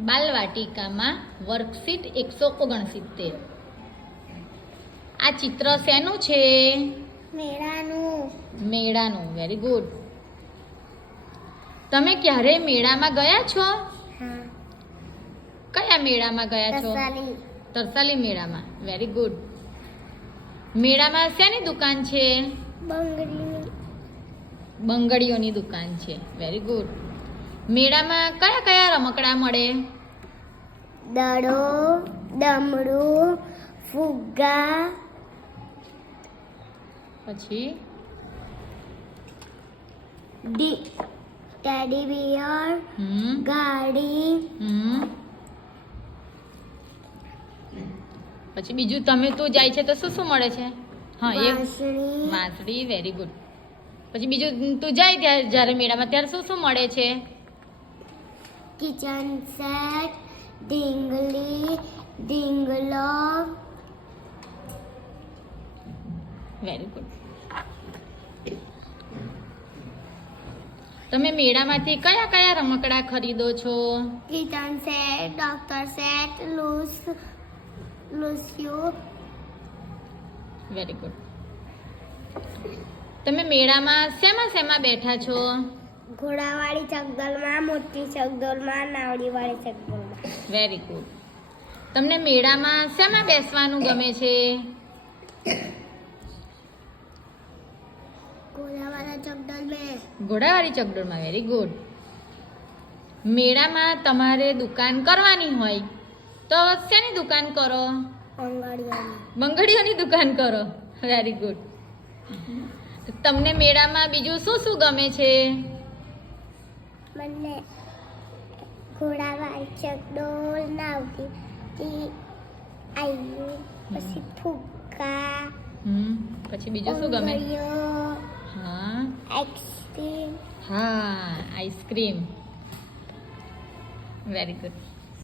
બાલવાટિકામાં worksheet 169. આ ચિત્ર શેનું છે? મેળાનું. Very good. તમે ક્યારે મેળામાં ગયા છો? કયા મેળામાં ગયા છો? તરસાલી મેળામાં. Very good. મેળામાં શેની દુકાન છે? બંગડીઓની દુકાન છે. Very good. મેળામાં કયા કયા રમકડા મળે? દડો, દમડું, ફુગ્ગા, પછી ટેડી બિયર, ગાડી, પછી બીજું તમે તો જાય છે તો શું શું મળે છે? હા, એક વાંસળી. વાંસળી. Very good. પછી બીજું તું જાય ત્યારે જ્યારે મેળામાં ત્યારે શું શું મળે છે? કિચન સેટ, ઢીંગલી, ઢીંગલો. Very good. તમે મેળામાંથી કયા કયા રમકડા ખરીદો છો? કિચન સેટ, ડોક્ટર સેટ, લુસ્યુ. Very good. તમે મેળામાં શેમાં બેઠા છો? ઘોડાવાળી ચકડોલમાં, મોટી ચકડોલમાં, નાવડીવાળી ચકડોલમાં. Very good. તમને મેળામાં શેમાં બેસવાનું ગમે છે? ઘોડાવાળી ચકડોળમાં. Very good. મેળામાં તમારે દુકાન કરવાની હોય તો શેની દુકાન કરો? બંગડીઓની દુકાન કરો. Very good. તમને મેળામાં બીજું શું શું ગમે છે? મને ઘોડાવાળી ચકડોળ, નાવડી, પછી ફુગ્ગા, પછી બીજું શું ગમે? હા, આઈસ્ક્રીમ. આઈસ્ક્રીમ. Very good.